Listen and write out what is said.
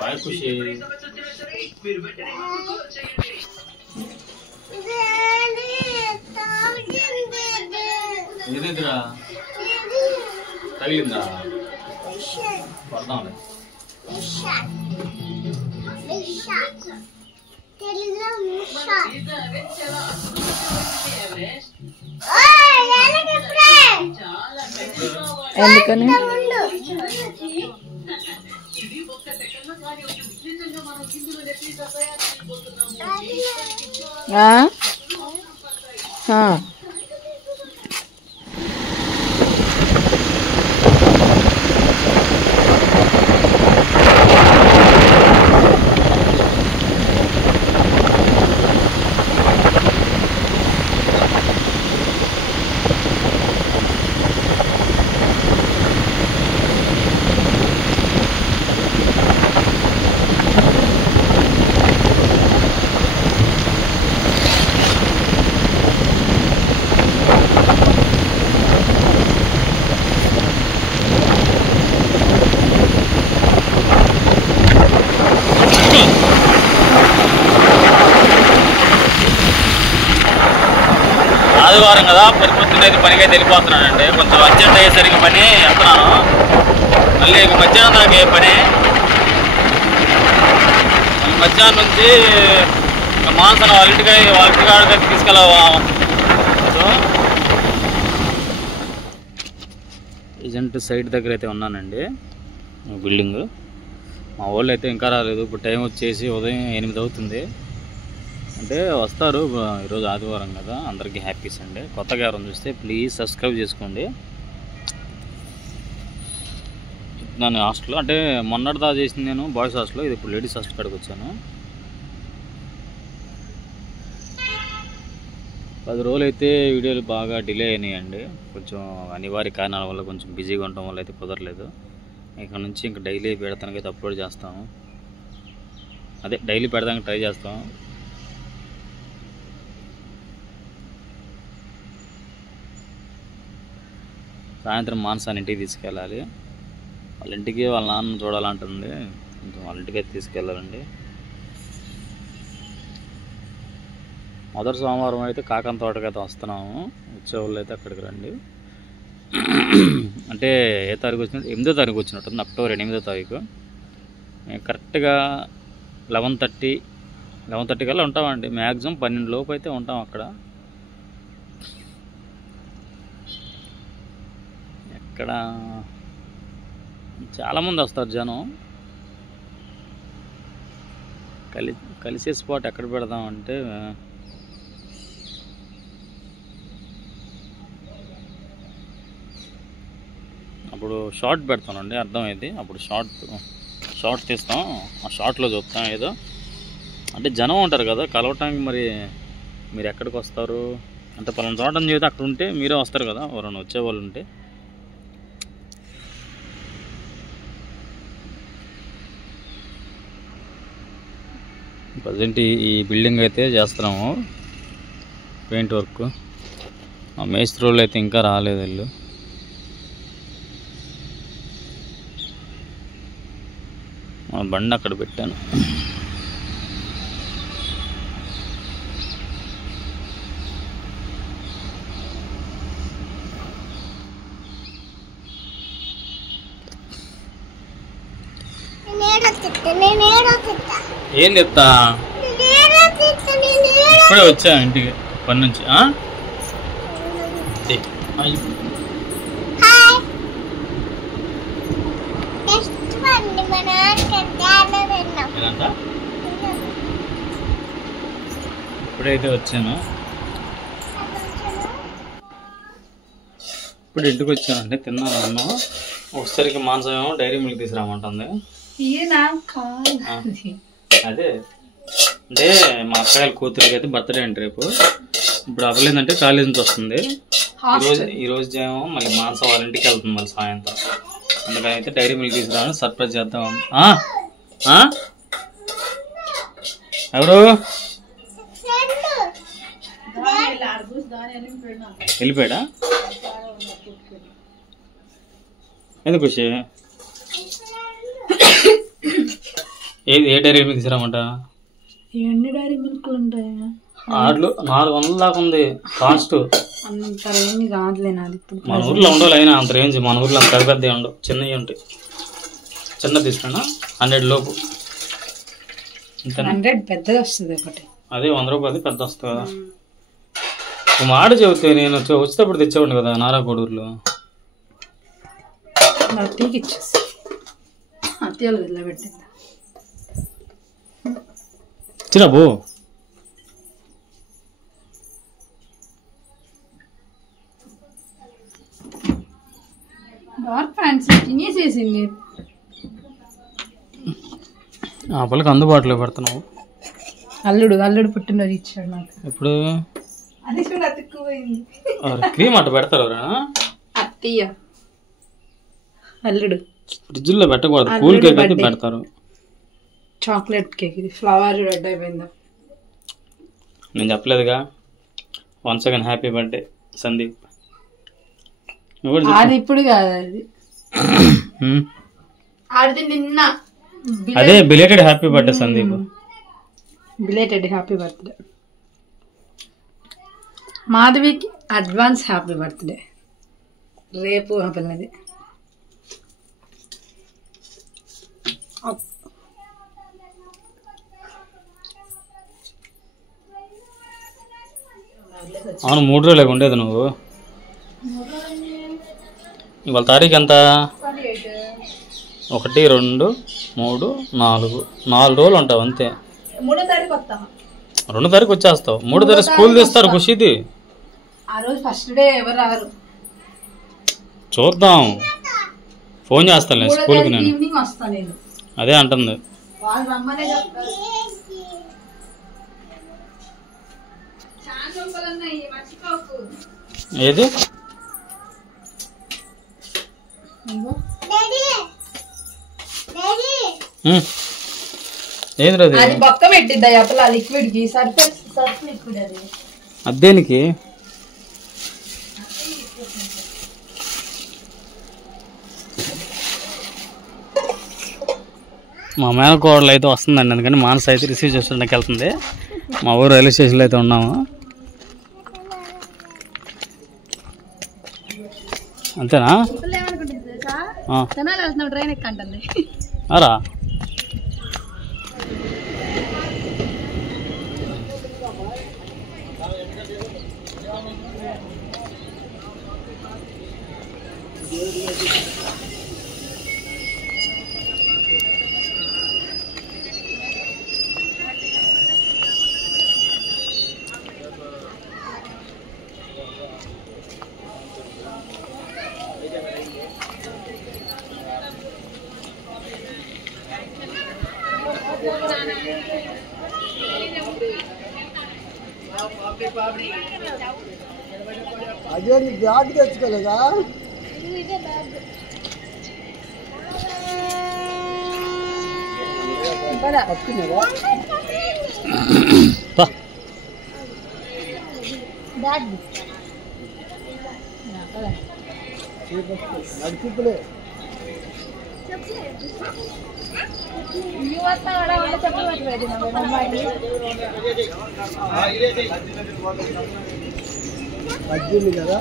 Bye ఖుషి. ఏదిరా తగిలిందా? పడదాంలే. ఎందుకని ఆదివారం కదా, పొద్దున్నైతే పనికి అయితే వెళ్ళిపోతున్నానండి. కొంచెం అర్జెంట్ అయ్యేసరికి పని వెళ్తున్నాను. మళ్ళీ ఇక మధ్యాహ్నం దాకా ఏ పని. మధ్యాహ్నం నుంచి మాన్సన వాళ్ళ ఇంటికాడికి తీసుకెళ్ళవా. ఏజెంట్ సైట్ దగ్గర అయితే ఉన్నానండి. బిల్డింగ్ మా వాళ్ళు అయితే ఇంకా రాలేదు. ఇప్పుడు టైం వచ్చేసి ఉదయం 8 అవుతుంది. అంటే వస్తారు. ఈరోజు ఆదివారం కదా, అందరికీ హ్యాపీ సండే. కొత్తగా ఎవరైనా చూస్తే ప్లీజ్ సబ్స్క్రైబ్ చేసుకోండి. నేను హాస్టల్లో అంటే మొన్నటిదా చేసింది నేను బాయ్స్ హాస్టల్లో. ఇది ఇప్పుడు లేడీస్ హాస్టల్ కాడికి వచ్చాను. 10 రోజులు అయితే వీడియోలు బాగా డిలే అయినాయండి. కొంచెం అనివార్య కారణాల వల్ల కొంచెం బిజీగా ఉండటం వల్ల అయితే కుదరలేదు. ఇక్కడ నుంచి ఇంకా డైలీ పెడతానికి అయితే అప్లోడ్ చేస్తాము. అదే డైలీ పెడతానికి ట్రై చేస్తాం. సాయంత్రం మాన్సాన్ ఇంటికి తీసుకెళ్ళాలి. వాళ్ళ ఇంటికి వాళ్ళ నాన్న చూడాలంటుంది. కొంచెం వాళ్ళ ఇంటికి అయితే తీసుకెళ్ళాలండి. మొదటి సోమవారం అయితే కాకం తోటకైతే వస్తున్నాము. వచ్చేవాళ్ళు అయితే అక్కడికి రండి. అంటే ఏ తారీఖు వచ్చినట్టు 8వ తారీఖు వచ్చినట్టుంది. అక్టోబర్ 8వ తారీఖు. మేము కరెక్ట్గా 11:30 కల్లా ఉంటామండి. మ్యాక్సిమం 12 లోపు అయితే ఉంటాం అక్కడ. ఇక్కడ చాలామంది వస్తారు జనం. కలిసే స్పాట్ ఎక్కడ పెడదామంటే అప్పుడు షార్ట్ పెడతానండి, అర్థమైంది. అప్పుడు షార్ట్ తీస్తాం. ఆ షార్ట్లో చూపుతాం ఏదో. అంటే జనం ఉంటారు కదా కలవటానికి. మరి మీరు ఎక్కడికి వస్తారు అంటే పలానా చోట అని చెబితే అక్కడ ఉంటే మీరే వస్తారు కదా, ఎవరైనా వచ్చేవాళ్ళు ఉంటే. ప్రజెంట్ ఈ బిల్డింగ్ అయితే చేస్తున్నాము పెయింట్ వర్క్. ఆ మేస్త్రి వాళ్ళు అయితే ఇంకా రాలేదు. వీళ్ళు బండి అక్కడ పెట్టాను. ఏం చెప్తా, ఇప్పుడే వచ్చా ఇంటికి పని నుంచి. ఇప్పుడైతే వచ్చాను. ఇప్పుడు ఇంటికి వచ్చానండి. తిన్నాను అన్నం. ఒకసారికి మాంసం డైరీ మిల్క్ తీసుకురామంటుంది. అదే అంటే మా అక్కయ్య కూతురికి అయితే బర్త్డే అండి రేపు. ఇప్పుడు అవ్వలేదంటే కాలేజ్ నుంచి వస్తుంది. ఈరోజు ఏమో మళ్ళీ మాంసం వాళ్ళ ఇంటికి వెళ్తుంది మళ్ళీ సాయంత్రం. అందుకని అయితే డైరీ మిల్క్ తీసుకురావని సర్ప్రైజ్ చేద్దాం. ఎవరు వెళ్ళిపోయాడా? ఎందుకు ఏది ఏ డైరీ మిల్క్ తీసుకురామంట? ఎన్ని డైరీ మిల్క్లు ఉంటాయా? ఆటలు 400 దాకా ఉంది కాస్ట్. అంత రేంజ్ కాదులే నాది ఇప్పుడు. మన ఊర్లో ఉండవు అయినా అంత రేంజ్. మన ఊర్లో అంత పెద్ద పెద్దవి ఉండవు, చిన్నవి ఉంటాయి. చిన్నది తీసుకున్నా 100 లోపు. 100 పెద్దది వస్తుంది ఒకటి. అదే 100 రూపాయలు పెద్ద వస్తుంది కదా. ఒక మాట చెబితే నేను వచ్చేటప్పుడు తెచ్చేవాడిని కదా నారా కోడూరులో. అత్తయ్యకి ఇచ్చేసి అత్తయ్యలు గదిలో పెట్టింది. చిరాబు డార్క్ ప్యాంట్స్ తినేసేసింది. ఆ పిల్లకి అందుబాటులో పెడుతున్నావు. అల్లుడు పుట్టినరోజు ఇచ్చాడు నాకు. ఇప్పుడు అది కూడా అతుక్కుపోయింది. క్రీమ్ అట్ట పెడతారు ఎవరైనా? అత్తయ్య అల్లుడు. ఫ్రిడ్జ్ లో పెట్టకూడదు, కూల్ కేక్ అయితే పెడతారు. చాక్లెట్ కేక్ ఇది. ఫ్లవర్ రెడ్ అయిపోయిందా? నేను చెప్పలేదుగా. Once again happy birthday Sandeep. అది ఇప్పుడు కాదు, అది నిన్న. అదే belated happy birthday Sandeep. Belated happy birthday. మాధవికి అడ్వాన్స్ హ్యాపీ బర్త్డే. రేపు ఆ పిల్లది. అవును 3 రోజులే ఉండేది నువ్వు. ఇవాళ తారీఖు ఎంత? 1, 2, 3, 4 రోజులు ఉంటావు అంతే. 3వ తారీఖు వస్తావా? 2వ తారీఖు వచ్చేస్తావు. 3వ తారీఖు స్కూల్ తీస్తారు ఖుషిది. ఆ రోజు ఫస్ట్ డే ఎవరు రారు. చూద్దాం, ఫోన్ చేస్తాను స్కూల్కి. నేను ఈవినింగ్ వస్తా. నేను అదే అంటుంది. వాళ్ళు రమ్మనే చెప్తారు. ఏది ఏది రాదు? అది బొక్క పెట్టిద్దా అప్పలా లిక్విడ్ కి. సర్ఫ్ లిక్విడ్ అది. అదేనికి మా మేనకోడలు అయితే వస్తుందండి, అందుకని మానస అయితే రిసీవ్ చేసుకోవడానికి వెళ్తుంది. మా ఊరు రైల్వే స్టేషన్లో అయితే ఉన్నాము. అంతేనా? ట్రైన్ ఎక్కంటుంది. అరా అదే నీ బ్యాగ్ తెచ్చుకోలేదా? నడిచిప్పులే తగ్గింది కదా.